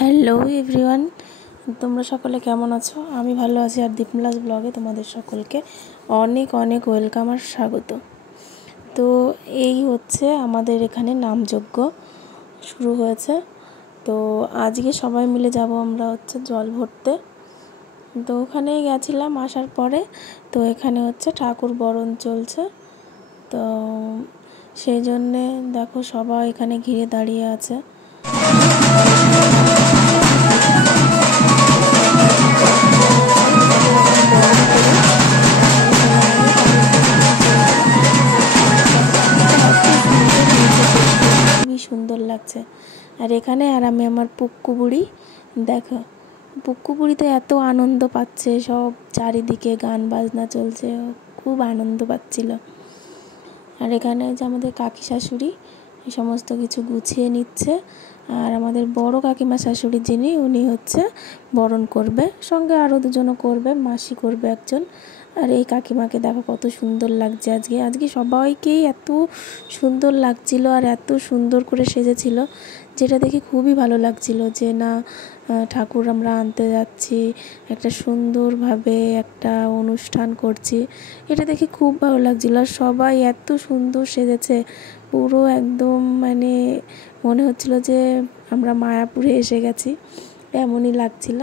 Hello everyone, তোমরা সকলে কেমন আছো? আমি ভালো আছি। আর দীপমলাস ব্লগে তোমাদের সকলকে অনেক অনেক ওয়েলকাম আর স্বাগত। তো এই হচ্ছে আমাদের এখানে নামযজ্ঞ শুরু হয়েছে। তো আজকে সবাই মিলে যাব আমরা হচ্ছে জল ভরতে। তো ওখানেই গেছিলাম আসার পরে। তো এখানে হচ্ছে ঠাকুর বরণ চলছে। তো সেই জন্যে দেখো সবাই এখানে ঘিরে দাঁড়িয়ে আছে। খুবই সুন্দর লাগছে। আর এখানে আর আমি আমার পুক্কু বুড়ি, দেখো পুক্কু বুড়িতে এত আনন্দ পাচ্ছে, সব চারিদিকে গান বাজনা চলছে, খুব আনন্দ পাচ্ছিল। আর এখানে যে আমাদের কাকি শাশুড়ি সমস্ত কিছু গুছিয়ে নিচ্ছে। আর আমাদের বড় কাকিমা শাশুড়ি যিনি, উনি হচ্ছে বরণ করবে, সঙ্গে আরও দুজনও করবে, মাসি করবে একজন। আর এই কাকিমাকে দেখো কত সুন্দর লাগছে আজকে সবাইকেই এত সুন্দর লাগছিল আর এত সুন্দর করে সেজেছিল, যেটা দেখে খুবই ভালো লাগছিল যে না, ঠাকুর আমরা আনতে যাচ্ছি, একটা সুন্দরভাবে একটা অনুষ্ঠান করছি, এটা দেখে খুব ভালো লাগছিল। আর সবাই এত সুন্দর সেজেছে, পুরো একদম মানে মনে হচ্ছিল যে আমরা মায়াপুরে এসে গেছি, এমনই লাগছিল।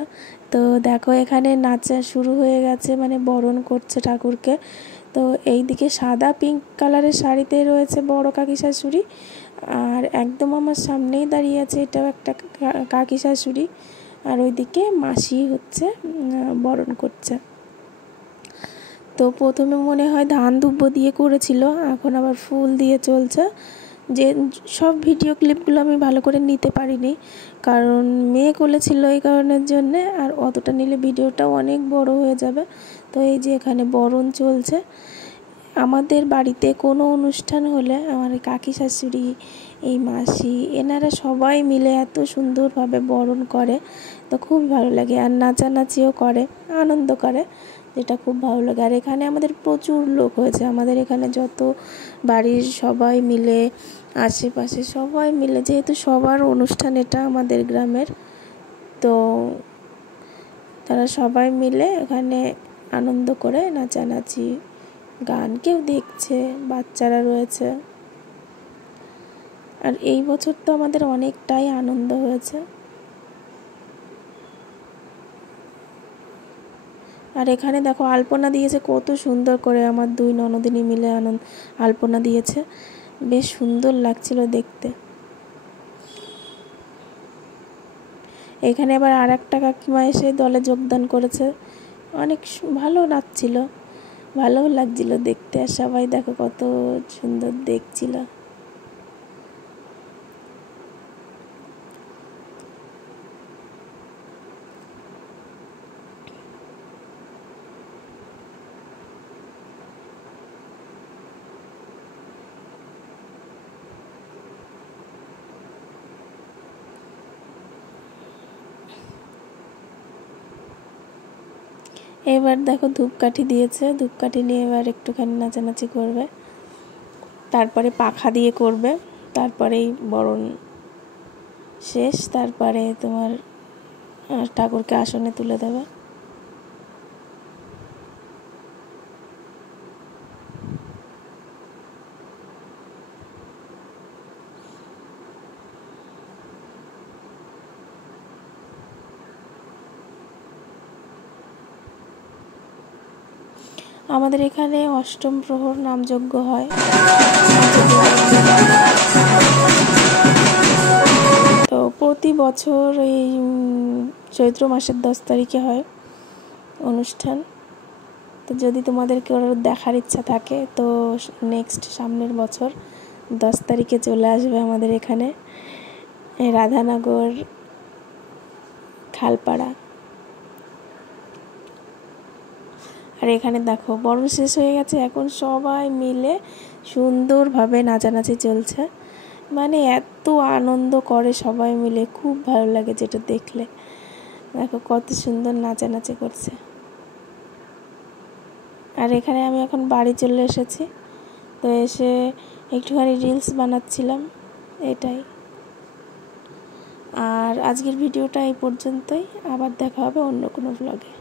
তো দেখো এখানে নাচা শুরু হয়ে গেছে, মানে বরণ করছে ঠাকুরকে। তো এইদিকে সাদা পিঙ্ক কালারের শাড়িতে রয়েছে বড় কাকি শাশুড়ি, আর একদম আমার সামনেই দাঁড়িয়ে আছে এটাও একটা কাকি শাশুড়ি, আর ওইদিকে মাসি হচ্ছে বরণ করছে। তো প্রথমে মনে হয় ধান দুব্ব দিয়ে করেছিল, এখন আবার ফুল দিয়ে চলছে। যে সব ভিডিও ক্লিপগুলো আমি ভালো করে নিতে পারিনি, কারণ মেয়ে করেছিল এই কারণের জন্যে, আর অতটা নিলে ভিডিওটাও অনেক বড় হয়ে যাবে। তো এই যে এখানে বরণ চলছে। আমাদের বাড়িতে কোনো অনুষ্ঠান হলে আমার কাকি শাশুড়ি, এই মাসি, এনারা সবাই মিলে এত সুন্দরভাবে বরণ করে, তো খুব ভালো লাগে। আর নাচানাচিও করে, আনন্দ করে, যেটা খুব ভালো লাগে। আর এখানে আমাদের প্রচুর লোক হয়েছে, আমাদের এখানে যত বাড়ির সবাই মিলে, আশেপাশে সবাই মিলে, যেহেতু সবার অনুষ্ঠান এটা আমাদের গ্রামের, তো তারা সবাই মিলে এখানে আনন্দ করে, নাচানাচি, গান, কেউ দেখছে, বাচ্চারা রয়েছে। আর এই বছর তো আমাদের অনেকটাই আনন্দ হয়েছে। আর এখানে দেখো আলপনা দিয়েছে কত সুন্দর করে, আমার দুই ননদিনী মিলে আলপনা দিয়েছে, বেশ সুন্দর লাগছিল দেখতে। এখানে আবার আর একটা কাকিমা এসে দলে যোগদান করেছে, অনেক ভালো নাচছিল, ভালোও লাগছিল দেখতে। আর সবাই দেখো কত সুন্দর দেখছিল। এবার দেখো ধূপকাঠি দিয়েছে, ধূপকাঠি নিয়ে এবার একটুখানি নাচানাচি করবে, তারপরে পাখা দিয়ে করবে, তারপরেই বরণ শেষ, তারপরে তোমার ঠাকুরকে আসনে তুলে দেবে। আমাদের এখানে অষ্টম প্রহর নামযজ্ঞ হয়, তো প্রতি বছর এই চৈত্র মাসের 10 তারিখে হয় অনুষ্ঠান। তো যদি তোমাদের কেউ দেখার ইচ্ছা থাকে, তো নেক্সট সামনের বছর 10 তারিখে চলে আসবে আমাদের এখানে, রাধানগর, খালপাড়া। আর এখানে দেখো বরণ শেষ হয়ে গেছে, এখন সবাই মিলে সুন্দরভাবে নাচানাচি চলছে, মানে এত আনন্দ করে সবাই মিলে, খুব ভালো লাগে যেটা দেখলে। দেখো কত সুন্দর নাচানাচি করছে। আর এখানে আমি এখন বাড়ি চলে এসেছি, তো এসে একটুখানি রিলস বানাচ্ছিলাম, এটাই। আর আজকের ভিডিওটা এই পর্যন্তই, আবার দেখা হবে অন্য কোনো ব্লগে।